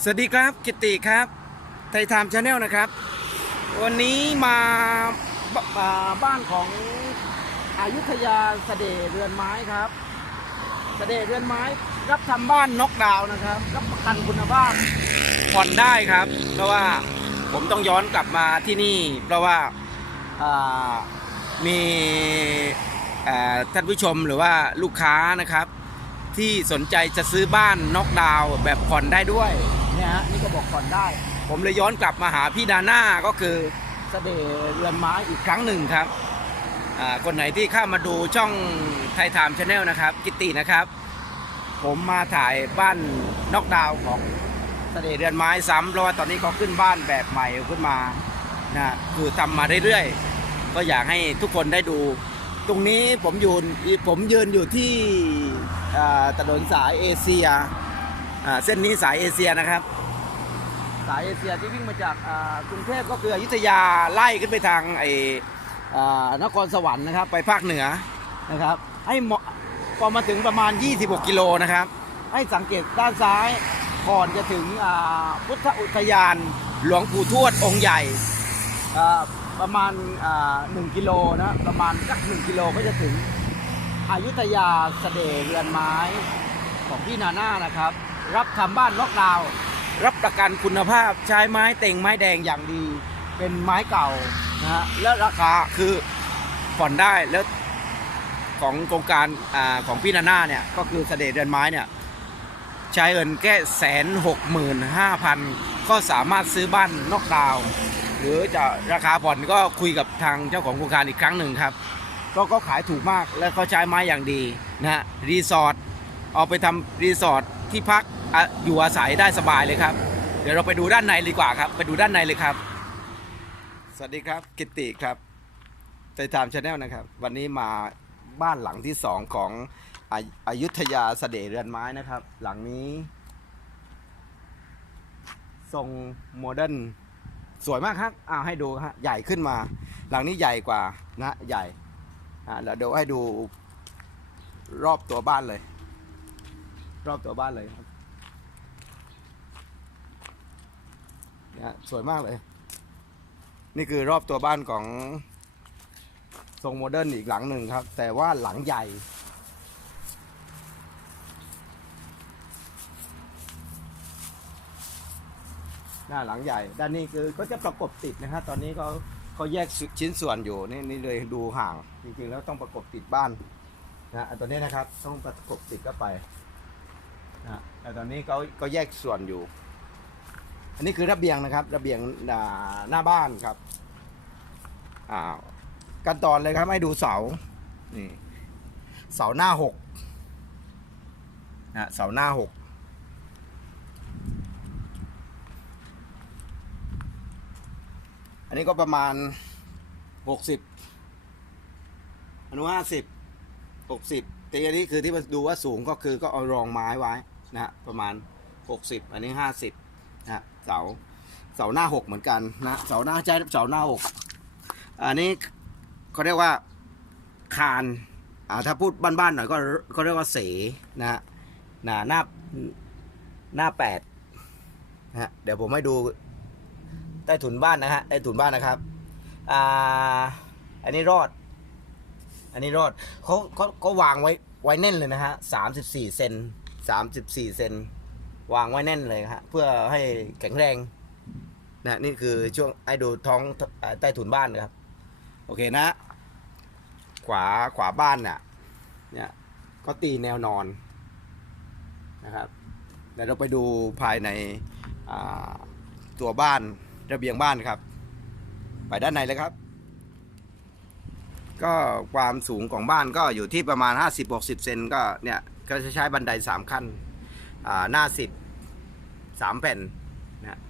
สวัสดีครับกิตติครับไทยไทม์ชาแนลนะครับ วันนี้มาบ้านของอายุทยาเสด็จเรือนไม้ครับเสด็จเรือนไม้รับทำบ้านน็อกดาวนะครับ รับประกันคุณภาพผ่อนได้ครับ เพราะว่าผมต้องย้อนกลับมาที่นี่ เพราะว่าามีท่านผู้ชมหรือว่าลูกค้านะครับที่สนใจจะซื้อบ้านน็อกดาวแบบผ่อนได้ด้วย เนี่ยฮะนี่ก็บอกผ่อนได้ ผมเลยย้อนกลับมาหาพี่ดาน่าก็คือเสด็เรือนไม้อีกครั้งหนึ่งครับอ่าคนไหนที่เข้ามาดูช่องไทยไทม์ชาแนลนะครับ กิตตินะครับ ผมมาถ่ายบ้านนอกดาวของเสด็เรือนไม้ซ้ำเพราะว่าตอนนี้เขาขึ้นบ้านแบบใหม่ขึ้นมานะคือทำมาเรื่อยๆ ก็อยากให้ทุกคนได้ดู ตรงนี้ผมยืนผมยืนอยู่ที่ถนนสายเอเชีย เส้นนี้สายเอเชียนะครับ สายเอเชียที่วิ่งมาจากกรุงเทพก็คืออยุธยาไล่ขึ้นไปทางไอนครสวรรค์นะครับ ไปภาคเหนือนะครับ ให้เหมาะพอมาถึงประมาณ 26 กิโลนะครับ ให้สังเกตด้านซ้ายก่อนจะถึงพุทธอุทยานหลวงปู่ทวดองค์ใหญ่ประมาณหนึ่งกิโลนะประมาณสักหนึ่งกิโลก็จะถึงอายุทยาเสด็จเรือนไม้ของพี่นาน่านะครับ รับทำบ้านล็อกดาวน์รับประกันคุณภาพใช้ไม้เต่งไม้แดงอย่างดี เป็นไม้เก่านะฮะแล้วราคาคือผ่อนได้แล้วของโครงการอาของพี่นาน่าเนี่ยก็คือเสด็จเรือนไม้เนี่ยใช้เงินแค่แสนหกหมื่นห้าพันก็สามารถซื้อบ้านนอกดาวน์หรือจะราคาผ่อนก็คุยกับทางเจ้าของโครงการอีกครั้งหนึ่งครับก็ก็ขายถูกมากและเขาใช้ไม้อย่างดีนะฮะรีสอร์ทเอาไปทำรีสอร์ท ที่พักออยู่อาศัยได้สบายเลยครับ เดี๋ยวเราไปดูด้านในดีกว่าครับ ไปดูด้านในเลยครับ สวัสดีครับกิติครับไทยไทม์ชาแนลนะครับ วันนี้มาบ้านหลังที่สองของอาอายุทยาเสด็จเรือนไม้นะครับ หลังนี้ ทรงโมเดิร์นสวยมากครับอ้าวให้ดูฮะใหญ่ขึ้นมา หลังนี้ใหญ่กว่านะ ใหญ่อ่าแล้วเดี๋ยวให้ดูรอบตัวบ้านเลย รอบตัวบ้านเลยครับเนี่ยสวยมากเลย นี่คือรอบตัวบ้านของทรงโมเดิร์นอีกหลังหนึ่งครับ แต่ว่าหลังใหญ่ หน้าหลังใหญ่ ด้านนี้คือก็จะประกบติดนะครับตอนนี้เขาเขาแยกชิ้นส่วนอยู่นี่นี่เลยดูห่าง จริงๆแล้วต้องประกบติดบ้านนะตัวนี้นะครับ ต้องประกบติดเข้าไป นะแต่ตอนนี้เขาก็แยกส่วนอยู่ อันนี้คือระเบียงนะครับ ระเบียงหน้าบ้านครับอ่ากันตอนเลยครับให้ดูเสานี่เสาหน้าหกนะเสาหน้าหกอันนี้ก็ประมาณหกสิบอนุห้าสิบหกสิบ แต่อันนี้คือที่มาดูว่าสูงก็คือก็เอารองไม้ไว้นะฮะประมาณหกสิบอันนี้ห้าสิบนะฮะเสาเสาหน้าหกเหมือนกันนะเสาหน้าใช่เสาหน้าหกอันนี้เขาเรียกว่าคานอ่าถ้าพูดบ้านๆหน่อยก็เขาเรียกว่าเสนะฮะหน้าหน้าหน้าแปดนะฮะเดี๋ยวผมให้ดูใต้ถุนบ้านนะฮะใต้ถุนบ้านนะครับอ่าอันนี้รอด อันนี้รอดเขาเขาเขาวางไว้ไว้แน่นเลยนะฮะสามสิบสี่เซนสามสิบสี่เซนวางไว้แน่นเลยฮะเพื่อให้แข็งแรงนะนี่คือช่วงให้ดูท้องใต้ถุนบ้านนะครับ โอเคนะ ขวาขวาบ้านเนี่ยเนี่ยก็ตีแนวนอนนะครับเดี๋ยวเราไปดูภายในตัวบ้านระเบียงบ้านครับ ไปด้านในเลยครับ ก็ความสูงของบ้านก็อยู่ที่ประมาณ 50-60 เซนก็เนี่ย ก็จะใช้บันได 3 ขั้น อ่า หน้า 10 3 แผ่นนะ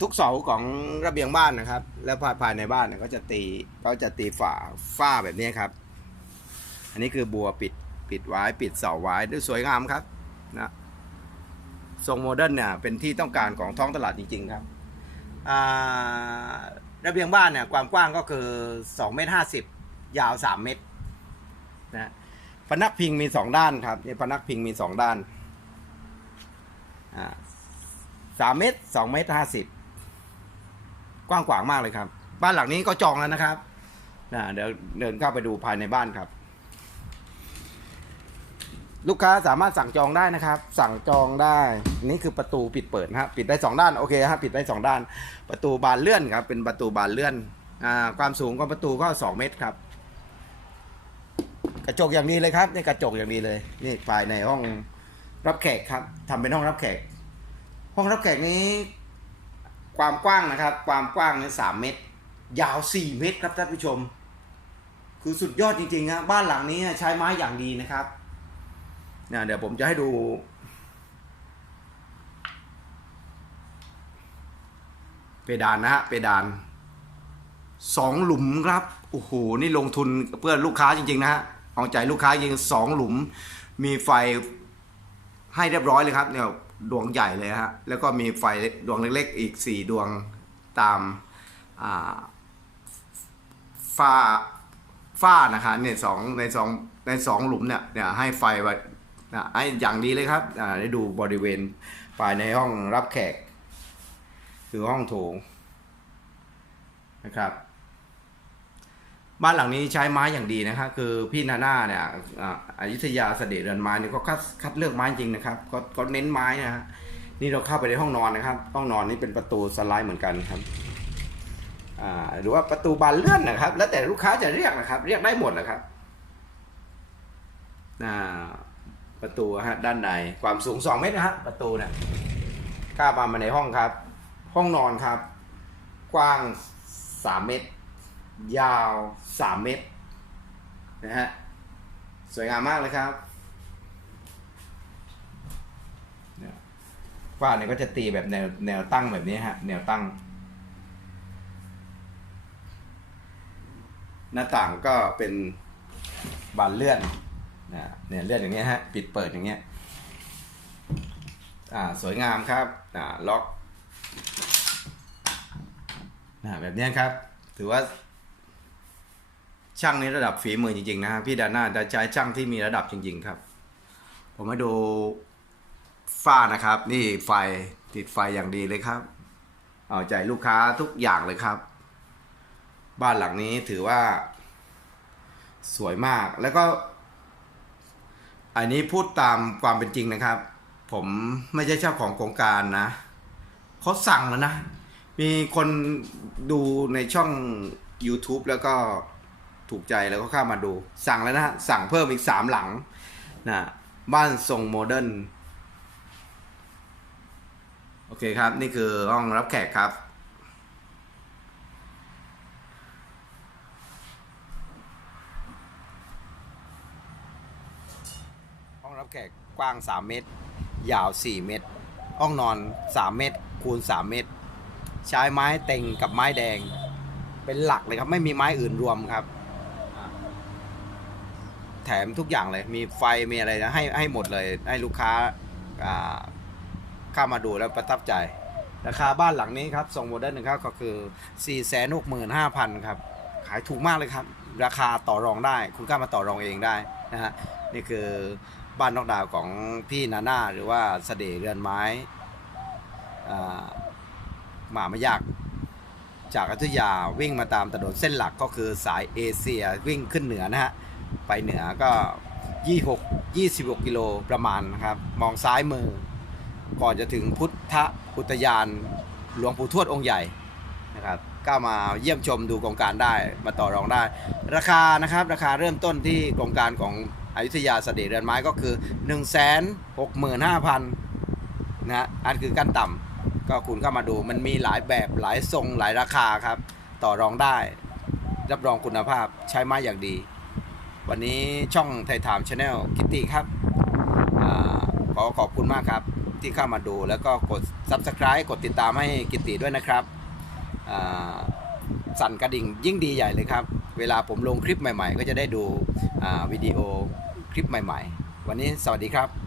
ทุกเสาของระเบียงบ้านนะครับ แล้วภายภายในบ้านเนี่ยก็จะตีก็จะตีฝาฝ้าแบบนี้ครับ อันนี้คือบัวปิดปิดไว้ปิดเสาไว้ด้วยสวยงามครับนะ ทรงโมเดิร์นเนี่ยเป็นที่ต้องการของท้องตลาดจริงๆครับระเบียงบ้านเนี่ยความกว้างก็คือ2เมตร50 ยาว 3 เมตรนะพนักพิงมีสองด้านครับนี่พนักพิงมีสองด้านสามเมตรสองเมตรห้าสิบกว้างขวางมากเลยครับ บ้านหลังนี้ก็จองแล้วนะครับนะเดี๋ยวเดินเข้าไปดูภายในบ้านครับ ลูกค้าสามารถสั่งจองได้นะครับ สั่งจองได้นี่คือประตูปิดเปิดนะฮะปิดได้สองด้านโอเคฮะปิดได้สองด้าน ประตูบานเลื่อนครับเป็นประตูบานเลื่อนอ่าความสูงของประตูก็สองเมตรครับ กระจกอย่างดีเลยครับนี่กระจกอย่างดีเลยนี่ภายในห้องรับแขกครับทำเป็นห้องรับแขก ห้องรับแขกนี้ ความกว้างนะครับ ความกว้างนี่สามเมตร ยาวสี่เมตรครับท่านผู้ชม คือสุดยอดจริงๆครับบ้านหลังนี้ใช้ไม้อย่างดีนะครับ นี่ยเดี๋ยวผมจะให้ดูเพดานนะฮะเพดานสองหลุมครับโอ้โหนี่ลงทุนเพื่อลูกค้าจริงๆนะฮะเอาใจลูกค้าจริงสองหลุม มีไฟให้เรียบร้อยเลยครับเนี่ยดวงใหญ่เลยฮะแล้วก็มีไฟดวงเล็กๆ อีกสี่ดวงตามาฝ้าฝ้านะคะเนี่ยสองในสองในสองหลุมเนี่ยเนี่ยให้ไฟไว้ นะให้อย่างดีเลยครับอ่าได้ดูบริเวณภายในห้องรับแขก คือห้องโถงนะครับ บ้านหลังนี้ใช้ไม้อย่างดีนะครับคือพี่นาน่าเนี่ยอยุธยาเสด็จเรือนไม้เนี่ยก็คัดคัดเลือกไม้จริงนะครับก็ก็เน้นไม้นะฮะนี่เราเข้าไปในห้องนอนนะครับ ห้องนอนนี่เป็นประตูสไลด์เหมือนกันครับหรือว่าประตูบานเลื่อนนะครับ แล้วแต่ลูกค้าจะเรียกนะครับ เรียกได้หมดนะครับอ่า ประตูฮะด้านในความสูง 2 เมตรนะฮะประตูเนี่ยข้ามามาในห้องครับ ห้องนอนครับ กว้าง 3 เมตร ยาว 3 เมตรนะฮะสวยงามมากเลยครับเนี่ยฝ้าเนี่ยก็จะตีแบบแนวแนวตั้งแบบนี้ฮะ แนวตั้ง หน้าต่างก็เป็นบานเลื่อน เนี่ยเลื่อนอย่างเงี้ยฮะปิดเปิดอย่างเงี้ยอ่าสวยงามครับอ่าล็อกนะแบบนี้ครับ ถือว่า ช่างนี้ระดับฝีมือจริงๆนะฮะพี่ดาน่าจะใช้ช่างที่มีระดับจริง ๆครับ ผมมาดูฝ้านะครับ นี่ไฟติดไฟอย่างดีเลยครับ เอาใจลูกค้าทุกอย่างเลยครับ บ้านหลังนี้ถือว่า สวยมากแล้วก็ อันนี้พูดตามความเป็นจริงนะครับ ผมไม่ใช่เจ้าของโครงการนะเขาสั่งแล้วนะ มีคนดูในช่อง YouTube แล้วก็ถูกใจแล้วก็เข้ามาดู สั่งแล้วนะฮะสั่งเพิ่มอีกสามหลังนะบ้านทรงโมเดิร์นโอเคครับ นี่คือห้องรับแขกครับ ห้องรับแขกกว้าง 3 เมตร ยาว 4 เมตร ห้องนอน 3 เมตร คูณ 3 เมตร ใช้ไม้เต็งกับไม้แดง เป็นหลักเลยครับ ไม่มีไม้อื่นรวมครับ แถมทุกอย่างเลย มีไฟ มีอะไรนะ ให้ให้หมดเลย ให้ลูกค้าเข้ามาดูแล้วประทับใจ ราคาบ้านหลังนี้ครับ ทรงโมเดิร์นนะครับก็คือ 4 6 5 0 0 0 ครับ ขายถูกมากเลยครับ ราคาต่อรองได้ คุณกล้ามาต่อรองเองได้นะฮะ นี่คือ บ้านนอกดาวของพี่นาน่าหรือว่าเสด็จเรือนไม้หมาไม่ยาก จากอยุธยาวิ่งมาตามถนนเส้นหลักก็คือสายเอเชียวิ่งขึ้นเหนือนะฮะ ไปเหนือก็ 26 26 กิโลประมาณนะครับ มองซ้ายมือ ก่อนจะถึงพุทธอุทยานหลวงปู่ทวดองค์ใหญ่นะครับก็มาเยี่ยมชมดูโครงการได้มาต่อรองได้ ราคานะครับ ราคาเริ่มต้นที่โครงการของ อยุธยาเสด็จเรือนไม้ก็คือ 1 6 5 0 0 0นะอันคือขั้นต่ำก็คุณเข้ามาดูมันมีหลายแบบหลายทรงหลายราคาครับ ต่อรองได้ รับรองคุณภาพใช้ไม้อย่างดี วันนี้ช่องไทยถามชาแนลคิตตี้ครับอขอขอบคุณมากครับที่เข้ามาดูแล้วก็กด Subscribe กดติดตามให้กิตติด้วยนะครับ สั่นกระดิ่งยิ่งดีใหญ่เลยครับ เวลาผมลงคลิปใหม่ ๆ ก็จะได้ดูวิดีโอคลิปใหม่ ๆ วันนี้สวัสดีครับ